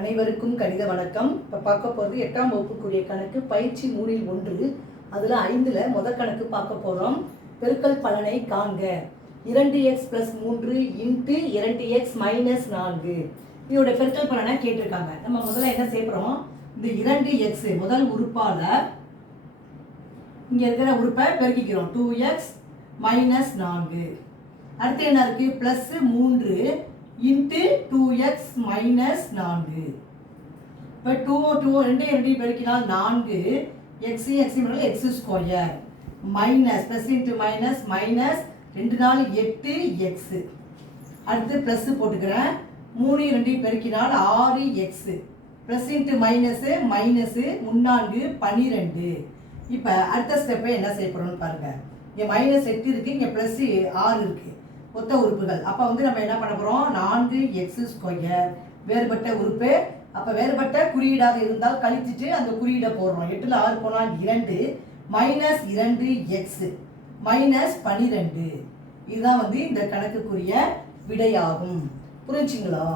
அனைவருக்கும் கணித வணக்கம். இப்போ பார்க்க போகிறது 8ஆம் வகுப்புக்குரிய கணக்கு பயிற்சி 3இல் 1. அதில் 5ல் முதல் கணக்கு பார்க்க போகிறோம். பெருக்கல் பலனை காண்க. 2x + 3 இன்ட்டு 2x - 4 இதோட பெருக்கல் பலனை கேட்டிருக்காங்க. நம்ம முதல்ல என்ன செய்யறோம், இந்த 2x முதல் உறுப்பால் இங்கே இருக்கிற உறுப்பை பெருக்கிக்கிறோம். 2x - 4. அடுத்து என்ன இருக்குது, +3 இன்ட்டு 2x - 4. இப்போ 2 பெருக்கினால் 4, x x square minus plus into minus minus 2 4 8x. அடுத்து ப்ளஸ் போட்டுக்கிறேன். 3 2 பெருக்கினால் 6x plus into minus minus 3 4 12. இப்போ அடுத்த ஸ்டெப்பை என்ன செய்ய போகிறோம்னு பாருங்கள். இங்கே -8 இருக்குது, இங்கே +6 இருக்குது, ஒத்த உறுப்புகள். அப்போ நம்ம என்ன பண்ண போகிறோம், 4x ஸ்கொயர் வேறுபட்ட உறுப்பு. அப்போ வேறுபட்ட குறியீடாக இருந்தால் கழிச்சிட்டு அந்த குறியீடை போடுறோம். 8ல் 6 போனால் 2 -2x -12. இதுதான் இந்த கணக்குக்குரிய விடையாகும். புரிஞ்சுங்களா?